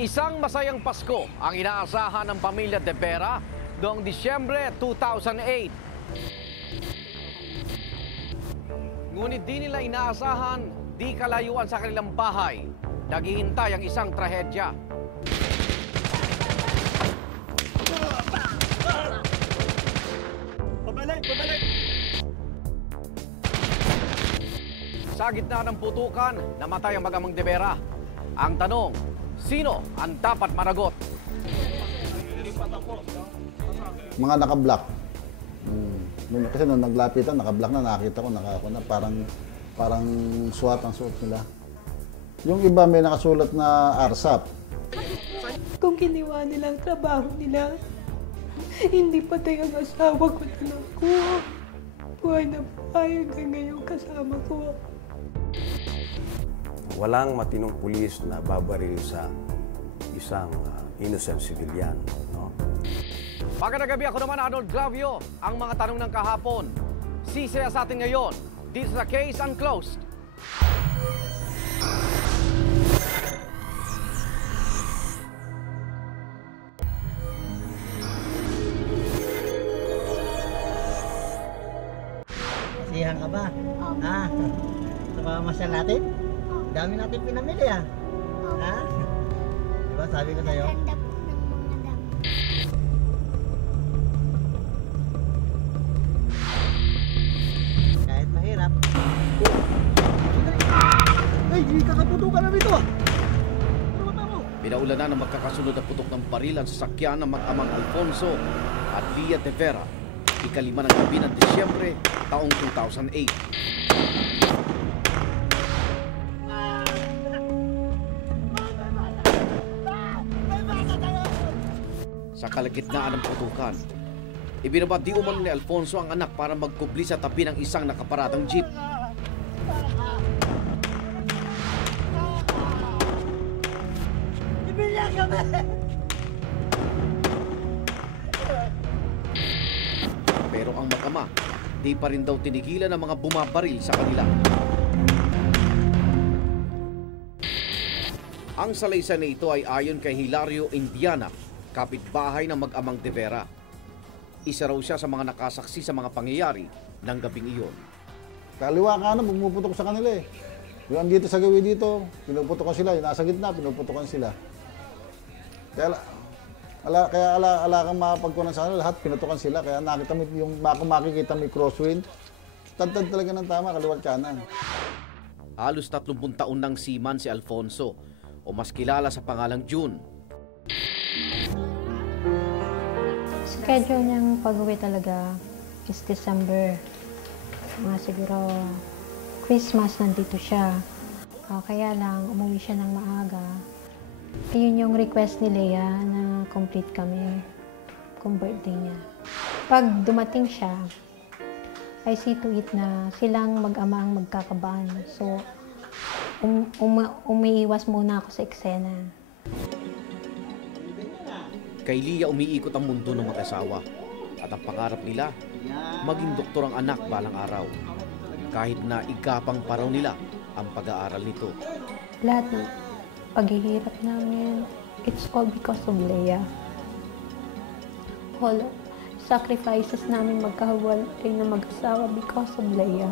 Isang masayang Pasko ang inaasahan ng pamilya De Vera noong Disyembre 2008. Ngunit di nila inaasahan, di kalayuan sa kanilang bahay, naghihintay ang isang trahedya. Pabalik! Sa gitna ng putukan, namatay ang mag-amang De Vera. Ang tanong, sino ang dapat managot? Mga naka-block. Kasi nung naglapitan, naka-block na, nakakita ko, na parang SWAT ang suot nila. Yung iba may nakasulat na ARSAP. Kung ginawa nila ang trabaho nila, hindi patay ang asawa ko na ako. Buhay na buhay hanggang ngayon kasama ko. Walang matinong pulis na babaril sa isang innocent civilian. No? Magandang gabi, ako naman Arnold Glavio. Ang mga tanong ng kahapon, sisaya sa atin ngayon dito sa Case Unclosed. Masiyahan ka ba? Ha? Sa pamamasyal natin? Dami natin pinamili ah. Ha? Diba sabi ko sa'yo? Ganda po ng mga dami. Kahit mahirap. Ay, kakaputukan na dito ah! Ano ba mo? Pinaulanan ng magkakasunod na putok ng baril ang sasakyan ng mag-amang Alfonso at Lia De Vera, ikalima ng gabi ng Disyembre taong 2008. Sa kalagitnaan ng putukan, ibinaba di umano ni Alfonso ang anak para magkubli sa tabi ng isang nakaparadang jeep. Ibilya kami! Pero ang mag-ama, di pa rin daw tinigilan ng mga bumabaril sa kanila. Ang salaysay na ito ay ayon kay Hilario Indiana, kapitbahay ng mag-amang De Vera. Isa raw siya sa mga nakasaksi sa mga pangyayari ng gabing iyon. Kaliwa kanan, pumuputok sa kanila eh. Yung dito sa gawi dito, pinuputokan sila. Yung nasa gitna, pinuputokan sila. Kaya ala kang makapagkunan sa kanila, lahat pinutukan sila. Kaya nakita mo yung makikita may crosswind. Tantad talaga ng tama, kaliwat kanan. Halos 30 taon ng seaman si Alfonso, o mas kilala sa pangalang June. Schedule niyang pag-uwi talaga is December. Mga siguro Christmas nandito siya. Kaya lang umuwi siya ng maaga. Ayun yung request ni Lea na complete kami kung birthday niya. Pag dumating siya, I see to it na silang mag-ama ang magkakabaan. So, umiiwas muna ako sa eksena. Kay Lia umiikot ang mundo ng mag-asawa at ang pangarap nila, maging doktor ang anak balang araw. Kahit na igapang pa raw nila ang pag-aaral nito. Lahat ng paghihirap namin, it's all because of Lea. All sacrifices namin magkahiwalay na mag-asawa because of Lea.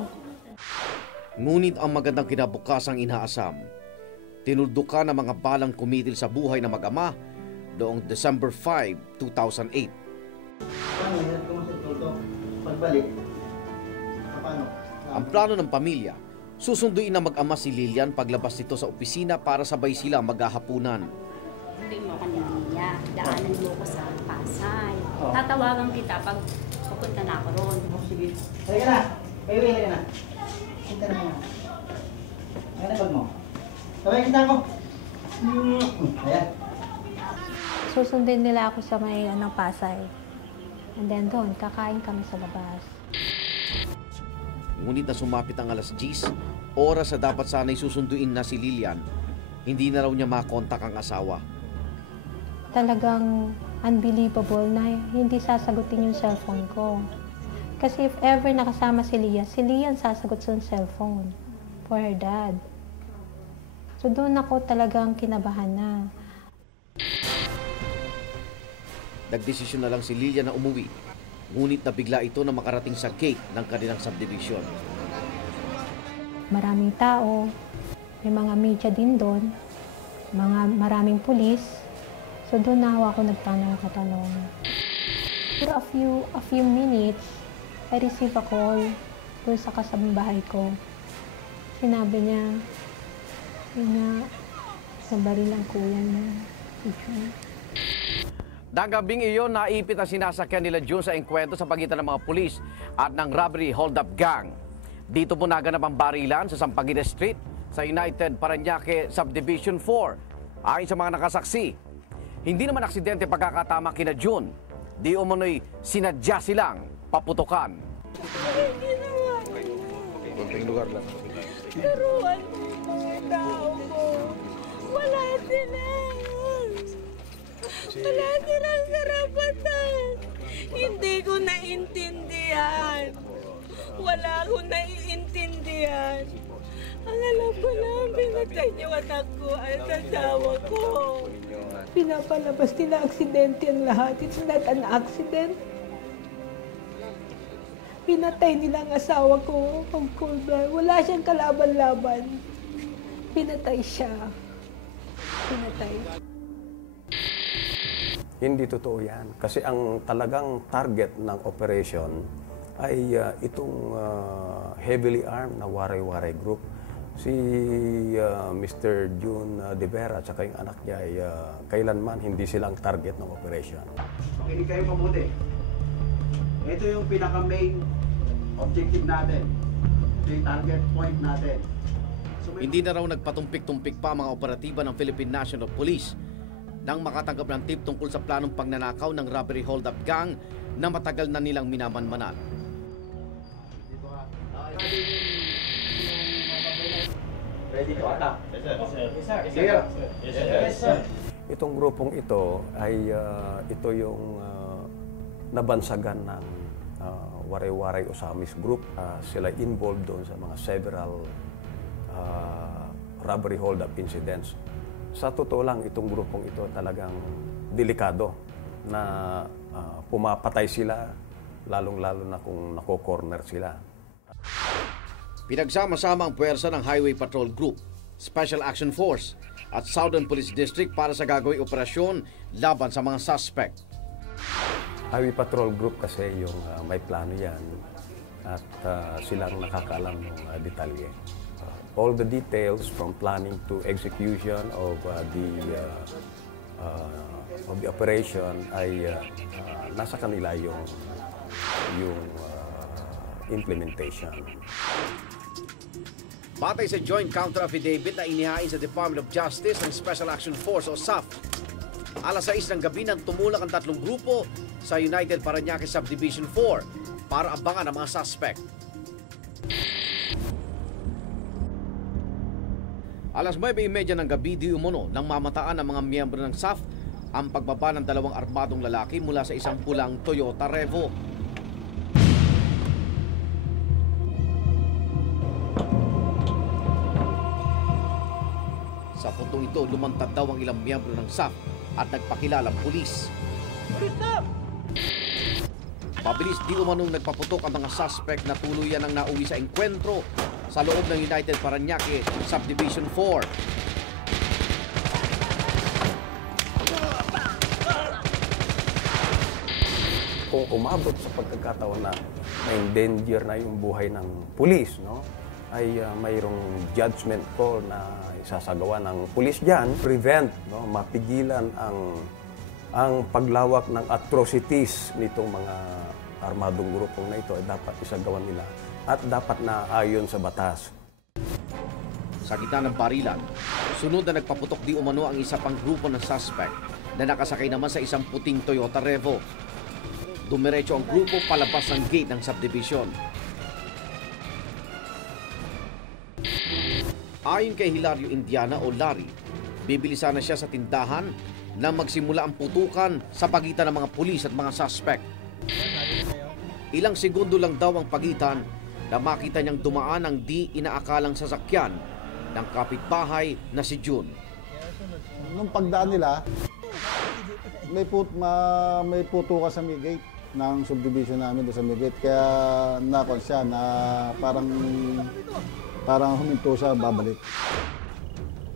Ngunit ang magandang kinabukasang inaasam, tinuldukan ng mga balang kumitil sa buhay ng mag-ama noong December 5, 2008. Paano? Hirap ko masitulto. Pagbalik. Paano? Ang plano ng pamilya, susunduin na mag-ama si Lilian paglabas nito sa opisina para sabay sila maghahapunan. Hindi mo kanina, daanan mo ko sa Pasay. Tatawagan kita pag papunta na ako ron. Sige. Halika na. Baby, halika na. Hinta na mo. Ayan ang bag mo. Sabay kita ako. Ayan. Susundin nila ako sa may Pasay. And then doon, kakain kami sa labas. Ngunit na sumapit ang alas 10, oras na dapat sana'y susunduin na si Lilian, hindi na raw niya makontak ang asawa. Talagang unbelievable na hindi sasagutin yung cellphone ko. Kasi if ever nakasama si Lea ang sasagot sa cellphone for her dad. So doon ako talagang kinabahan na. Nagdesisyon na lang si Lilia na umuwi, ngunit nabigla ito na makarating sa gate ng kanilang subdivision. Maraming tao, may mga media din doon, maraming pulis. So doon na ako nagtanong-katanong. For a few minutes, I received a call doon sa kasambahay ko. Sinabi niya, yun nga, nabaril ang kuya niya, si June. Nagabing iyon, naipit ang sinasakyan nila June sa engkwentro sa pagitan ng mga pulis at ng robbery hold-up gang. Dito po naganap ang barilan sa Sampaguita Street sa United Parañaque Subdivision 4. Ayon sa mga nakasaksi, hindi naman aksidente pagkakatama kina June. Di umano'y sinadya silang paputukan. Turuan mo mga tao mo. Wala sila. Wala silang karapatan. Hindi ko naintindihan. Wala akong naiintindihan. Ang alam ko lang, pinatay niyo anak ko at asawa ko. Pinapalabas nila aksidente ang lahat. It's not an accident. Pinatay nila ang asawa ko, ang Cobra. Wala siyang kalaban-laban. Pinatay siya. Pinatay. Hindi totoo yan. Kasi ang talagang target ng operation ay itong heavily armed na waray-waray group. Si Mr. June De Vera at saka yung anak niya ay kailanman hindi sila ang target ng operation. Makinig kayo mabuti. Ito yung pinaka-main objective natin. Ito yung target point natin. Hindi na raw nagpatumpik-tumpik pa mga operatiba ng Philippine National Police nang makatanggap ng tip tungkol sa planong pagnanakaw ng robbery hold-up gang na matagal na nilang minamanmanan. Ready to attack? Yes, sir. Itong grupong ito ay ito yung nabansagan ng Waray-Waray Osamis Group. Sila involved doon sa mga several robbery hold-up incidents. Sa totoo lang, itong grupong ito talagang delikado na pumapatay sila, lalong-lalo na kung nako-corner sila. Pinagsama-sama ang puwersa ng Highway Patrol Group, Special Action Force at Southern Police District para sa gagawing operasyon laban sa mga suspect. Highway Patrol Group kasi yung may plano yan at silang nakakaalam ng detalye. All the details from planning to execution of the operation ay nasa kanila yung implementation. Batay sa Joint Counter Affidavit na inihain sa Department of Justice ng Special Action Force o SAF, alas 6 ng gabi nang tumulak ang tatlong grupo sa United Parañaque Subdivision 4 para abangan ang mga suspect. Alas 9:30 ng gabi di umano nang mamataan ng mga miyembro ng SAF ang pagbaba ng dalawang armadong lalaki mula sa isang pulang Toyota Revo. Sa puntong ito, lumantad daw ang ilang miyembro ng SAF at nagpakilalang pulis. Pabilis di umanong nagpaputok ang mga suspect na tuluyan ang nauwi sa engkwentro sa loob ng United Parañaque Subdivision 4. Kung umabot sa pagkakataon na na-endanger na yung buhay ng pulis, no, ay mayroong judgment call na isasagawa ng pulis diyan, prevent, no, mapigilan ang paglawak ng atrocities nitong mga armadong grupong na ito ay dapat isagawa nila at dapat na ayon sa batas. Sa gitna ng barilan, sunod na nagpaputok di umano ang isa pang grupo ng suspect na nakasakay naman sa isang puting Toyota Revo. Dumiretso ang grupo palabas ng gate ng subdivision. Ayon kay Hilario Indiana o Larry, bibilisan na siya sa tindahan na magsimula ang putukan sa pagitan ng mga pulis at mga suspect. Ilang segundo lang daw ang pagitan na makita niyang dumaan ang di inaakalang sasakyan ng kapitbahay na si June. Nung pagdaan nila, May putukan sa may gate ng subdivision namin doon sa may gate. Kaya nakon siya na parang huminto siya, babalik.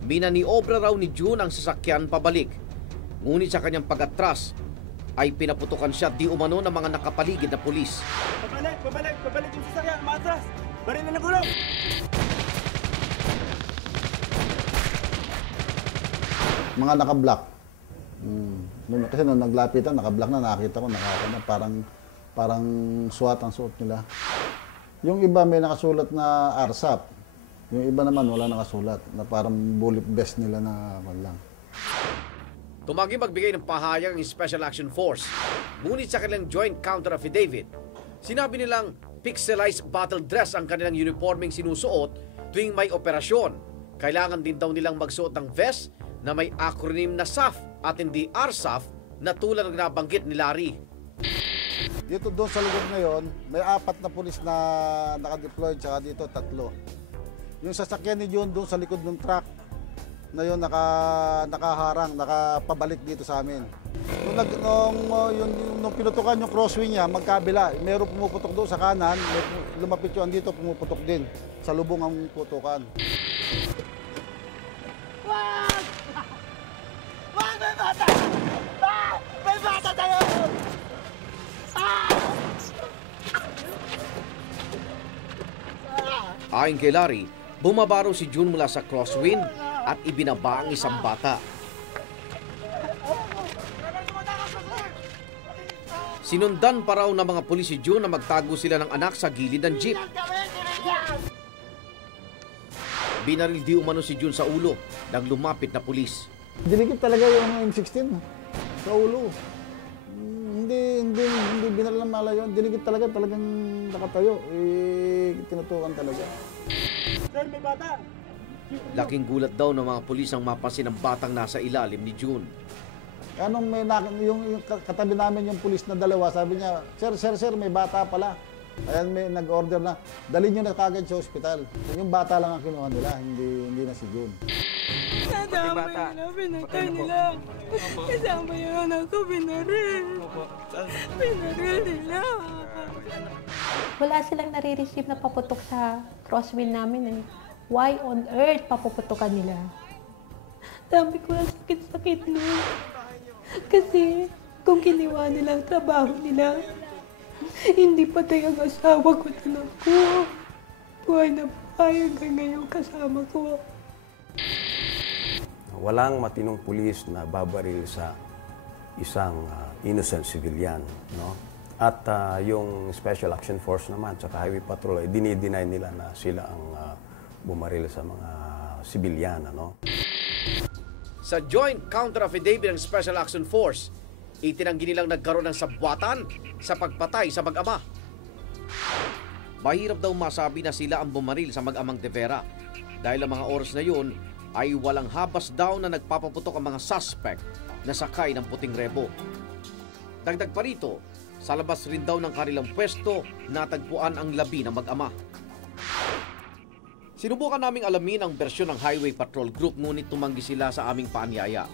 Minaniobra raw ni June ang sasakyan pabalik. Ngunit sa kanyang pag-atras ay pinaputukan siya di umano ng mga nakapaligid na pulis. Pabalik yung sasakyan, matras! Baril na nagulong! Mga naka-block. Kasi nung naglapitan, naka-block na, nakita ko, parang SWAT ang suot nila. Yung iba may nakasulat na ARSAP. Yung iba naman wala nakasulat, na parang bullet vest nila na lang. Tumanggi magbigay ng pahayag ang Special Action Force. Ngunit sa kanilang joint counter affidavit, sinabi nilang pixelized battle dress ang kanilang uniforming sinusuot tuwing may operasyon. Kailangan din daw nilang magsuot ng vest na may acronym na SAF at hindi RSAF na tulad ng nabanggit ni Larry. Dito doon sa lugar na yon, may 4 na pulis na naka-deploy, tsaka dito 3. Yung sasakyan ni June doon sa likod ng truck na yun nakaharang, nakapabalik dito sa amin. Nung pinutukan yung crossway niya, magkabila, meron pumuputok doon sa kanan, lumapit yun dito, pumuputok din. Sa lubong ang putukan. Wag! Wag! May bata! Ah! May bata tayo! Ayon kay Larry, bumaba raw si June mula sa crosswind at ibinaba ang isang bata. Sinundan pa raw ng mga pulis si June na magtago sila ng anak sa gilid ng jeep. Binaril di umano si June sa ulo ng lumapit na pulis. Dinikit talaga yung M16 sa ulo. Hindi binaril ng mala yun. Dinikit talagang nakatayo. Tinutukan talaga. Sir, may bata! Laking gulat daw ng mga pulis ang mapansin ng batang nasa ilalim ni June. Yung katabi namin yung pulis na dalawa, sabi niya, Sir, may bata pala. Ayan, may nag-order na, dalhin nyo na kagad sa ospital. Yung bata lang ang kinuha nila, hindi na si June. Kasama nila, pinatay nila. Kasama yung anak ko, binaril. Binaril nila. Wala silang nare-receive na paputok sa crosswind namin eh. Why on earth papuputukan nila? Sabi ko, sakit-sakit na. Kasi kung ginawa nila ang trabaho nila, hindi patay ang asawa ko at anak ko. Buhay na buhay hanggang ngayon kasama ko. Walang matinong pulis na babaril sa isang innocent civilian, no? At yung Special Action Force naman, sa Highway Patrol, dinideny nila na sila ang bumaril sa mga sibilyan, ano? Sa joint counter affidavit ng Special Action Force, itinanggi nilang nagkaroon ng sabwatan sa pagpatay sa mag-ama. Mahirap daw masabi na sila ang bumaril sa mag-amang De Vera dahil ang mga oras na yun ay walang habas daw na nagpapaputok ang mga suspect na sakay ng puting rebo. Dagdag pa rito, sa labas rin daw ng kanilang pwesto natagpuan ang labi ng mag-ama. Sinubukan naming alamin ang bersyon ng Highway Patrol Group ngunit tumanggi sila sa aming paanyaya.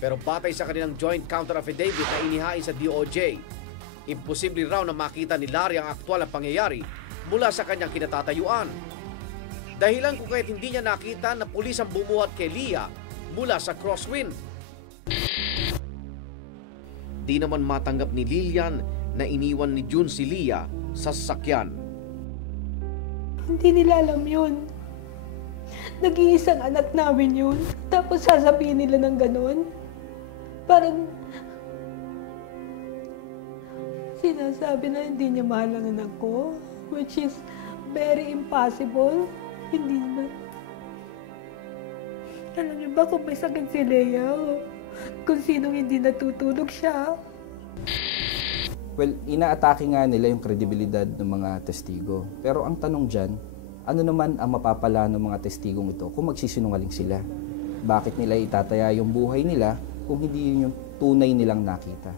Pero batay sa kanilang joint counter affidavit na inihain sa DOJ, imposible raw na makita ni Larry ang aktwal na pangyayari mula sa kanyang kinatatayuan. Dahilan kung kahit hindi niya nakita na pulis ang bumuhat kay Leah mula sa crosswind. Di naman matanggap ni Lilian na iniwan ni June si Leah sa sasakyan. Hindi nila alam yun. Nag-iisang anak namin yun. Tapos sasabihin nila ng ganon. Parang sinasabi na hindi niya mahal ang anak ko. Which is very impossible. Hindi naman. Alam niyo ba kung may sakit si Leah? Kung sinong hindi natutulog siya? Well, inaatake nga nila yung kredibilidad ng mga testigo. Pero ang tanong dyan, ano naman ang mapapala ng mga testigong ito kung magsisinungaling sila? Bakit nila itataya yung buhay nila kung hindi yun yung tunay nilang nakita?